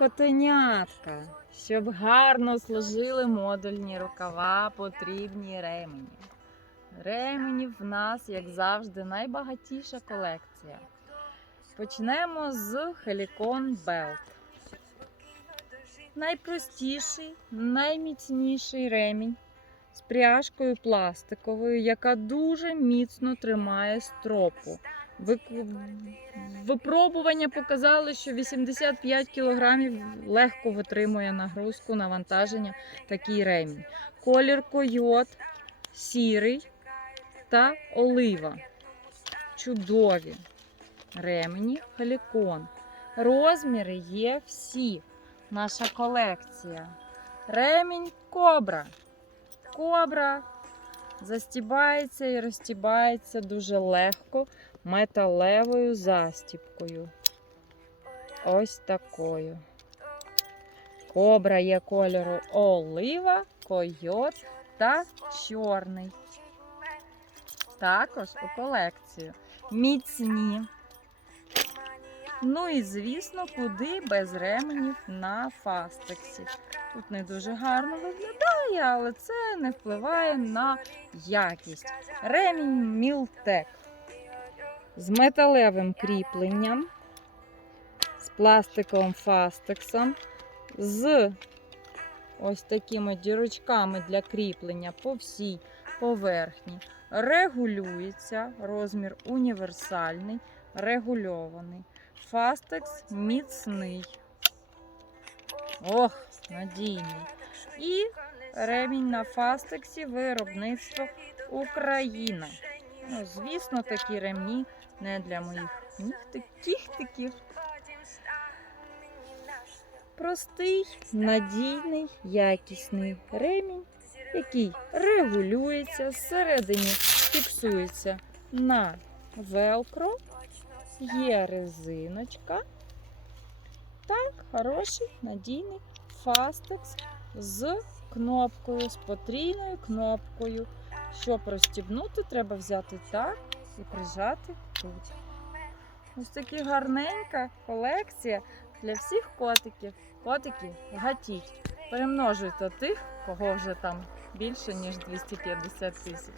котенятка. Щоб гарно служили модульні рукава, потрібні ремені. Ременів в нас, як завжди, найбагатіша колекція. Почнемо з Helicon Belt. Найпростіший, найміцніший ремінь з пряжкою пластиковою, яка дуже міцно тримає стропу. Випробування показали, що 85 кг легко витримує нагрузку, навантаження такий ремінь. Колір койот, сірий та олива. Чудові ремені халікон. Розміри є всі. Наша колекція. Ремінь кобра. Кобра застібається і розстібається дуже легко металевою застіпкою. Ось такою. Кобра є кольору олива, койот та чорний. Також у колекцію. Міцні. Ну і звісно, куди без ременів на фастексі. Тут не дуже гарно виглядає, але це не впливає на якість. Ремінь Мілтек з металевим кріпленням, з пластиковим фастексом, з ось такими дірочками для кріплення по всій поверхні. Регулюється розмір універсальний, регульований. Фастекс міцний. Ох, надійний. І ремінь на фастексі виробництво Україна. Ну, звісно, такі ремні не для моїх нігтиків. Простий, надійний, якісний ремінь, який регулюється, зсередині фіксується на велкро, є резиночка. Так, хороший, надійний фастекс з кнопкою, з потрійною кнопкою. Щоб розстібнути, треба взяти так і прижати тут. Ось така гарненька колекція для всіх котиків. Котики, гатіть. Перемножуйте тих, кого вже там більше, ніж 250 тисяч.